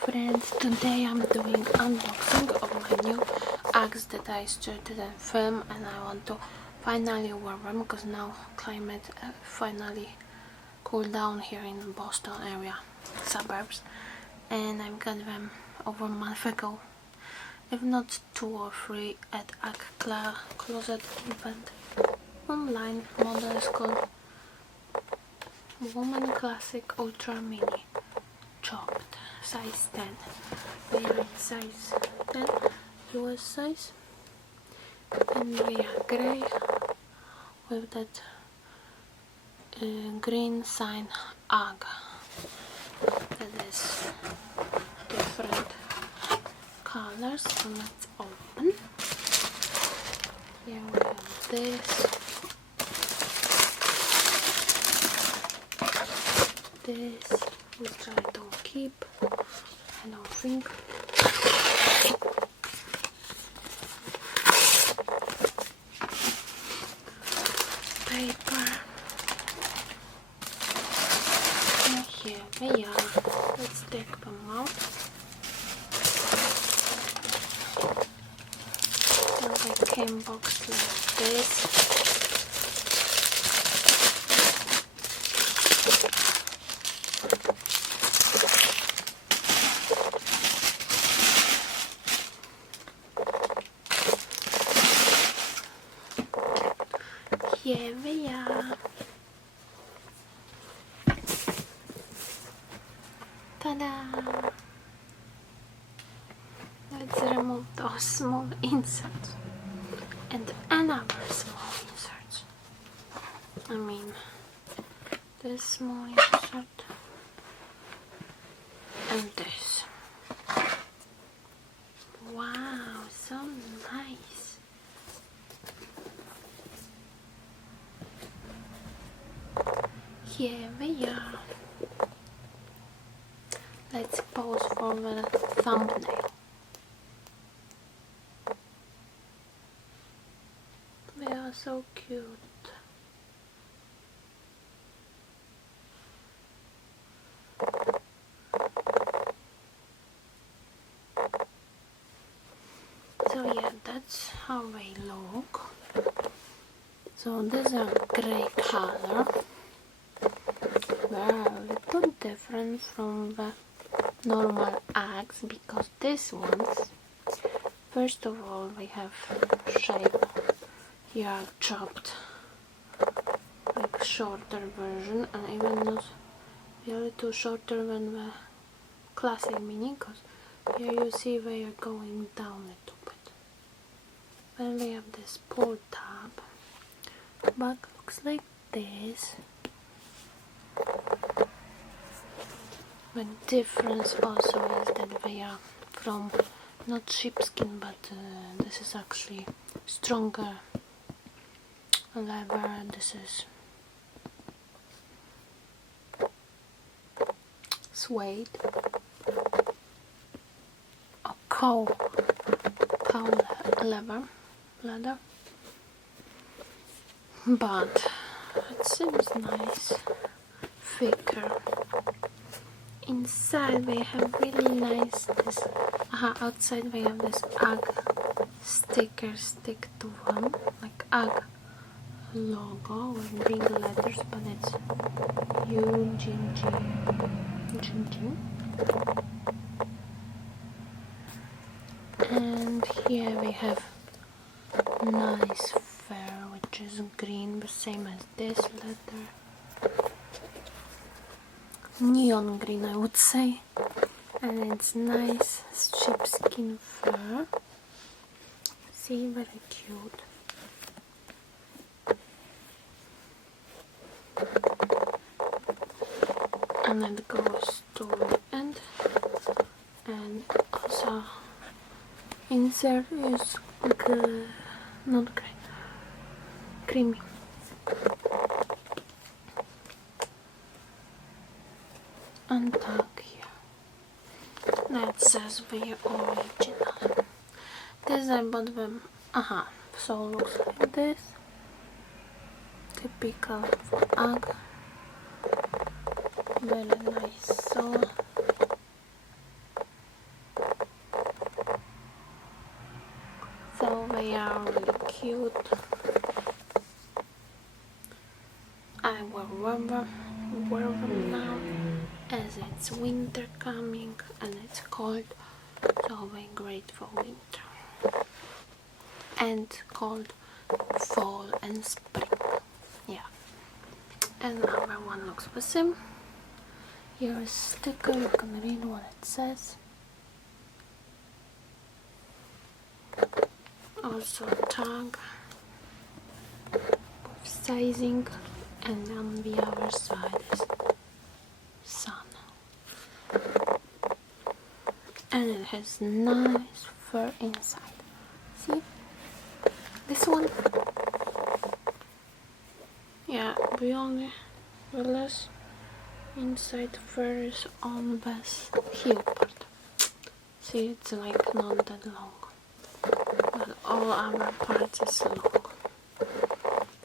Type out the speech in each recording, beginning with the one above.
friends, today I'm doing unboxing of my new Uggs that I started and film, and I want to finally wear them because now climate finally cooled down here in Boston area suburbs, and I've got them over a month ago, if not 2 or 3 at Ugg closet event. Online model is called Woman Classic Ultra Mini chopped, size 10. They are in size 10, US size, and they are grey with that green sign UGG. That is different colors. So let's open. Here we have this. This, which I don't keep, I don't think. Paper. And here they are. Let's take them out. And they came boxed like this. Here we are. Ta-da! Let's remove those small inserts and another small insert. I mean, this small insert and this. Wow, so nice. Here we are. Let's pose for the thumbnail. They are so cute. So yeah, that's how they look. So these are grey color. They are a little different from the normal Uggs because these ones, first of all, they have shape. Here are chopped, like shorter version, and even those a little shorter than the classic mini, because here you see they are going down a little bit. Then we have this pull tab. Back looks like this. The difference also is that they are from not sheepskin, but this is actually stronger leather. This is suede or cow leather, but it seems nice, thicker. Inside they have really nice outside they have this UGG sticker stick to them, like UGG logo with big letters, but it's UGG. And here we have nice fur, which is green, the same as this letter. Neon green, I would say, and it's nice sheepskin fur. See, very cute. And it goes to the end, and also insert is not green, creamy. And tag here that says the original. This I bought them. So it looks like this. Typical for UGG. Very nice sole. they are really cute. I will wear them now as it's winter coming and it's cold, so they're great for winter and cold fall and spring. Yeah. And our one looks the same. Here's a sticker, you can read what it says. Also a tag with sizing, and on the other side is sun. And it has nice fur inside. See? This one? Yeah, the less inside fur is on this heel part. See, it's like not that long, but all other parts is long.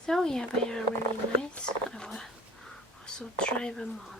So yeah, they are really nice. I will also try them on.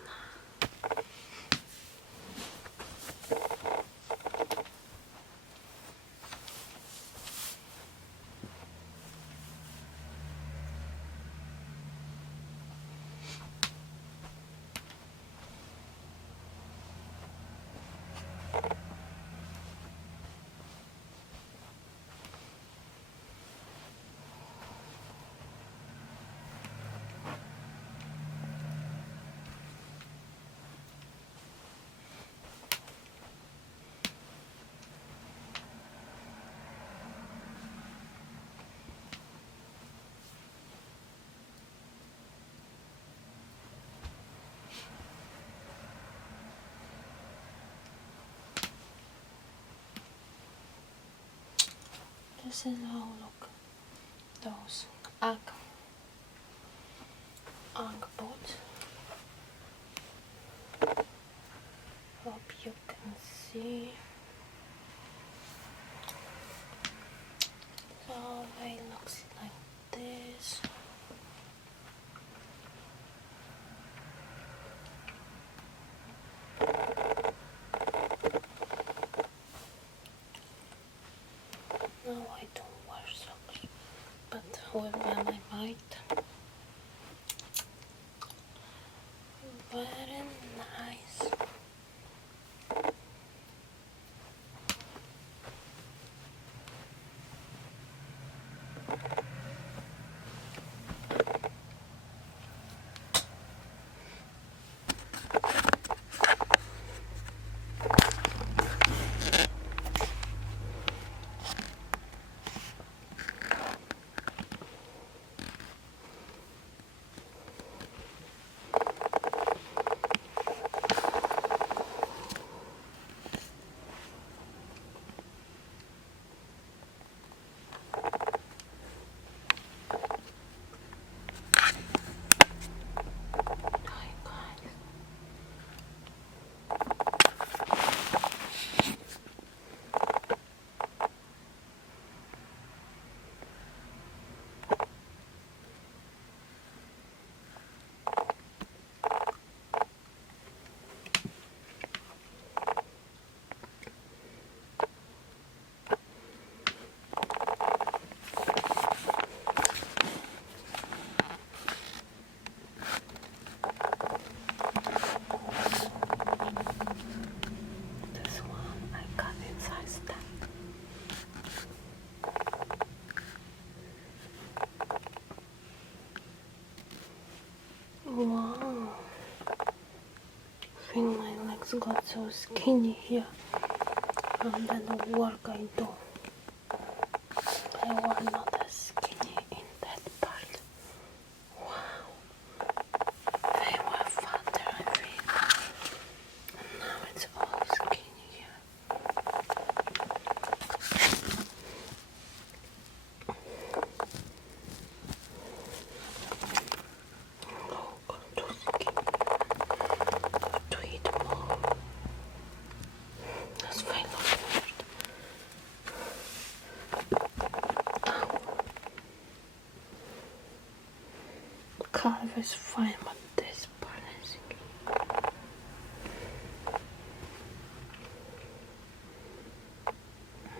This is how look those Ugg boots. Hope you can see. So they looks like this. No, I don't wear socks, but with them I might. Very nice. Wow, I think my legs got so skinny here from that work I do. They were not as skinny in that part. Wow, they were fatter I think. And now it's all skinny here. Calf is fine, but this part is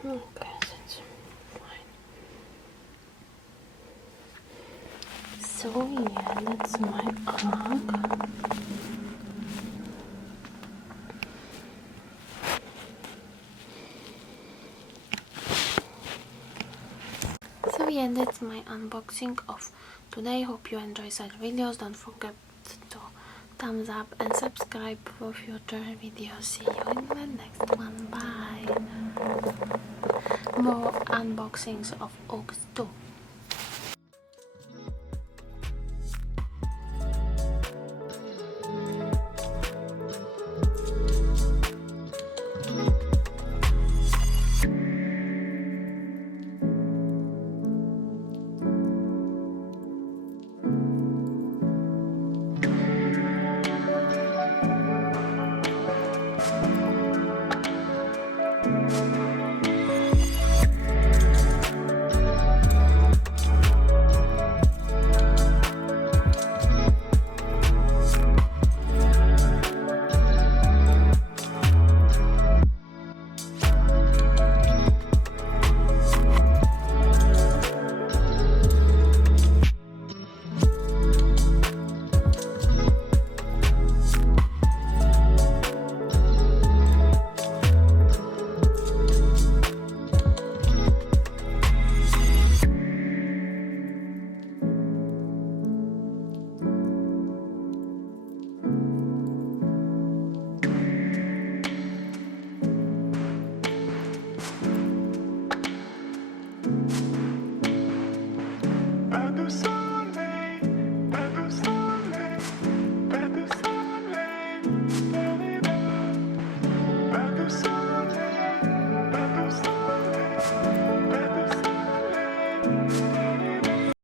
okay, that's fine. So yeah, that's my arc. So yeah, that's my unboxing of today. Hope you enjoy such videos. Don't forget to thumbs up and subscribe for future videos. See you in the next one. Bye. More unboxings of August too.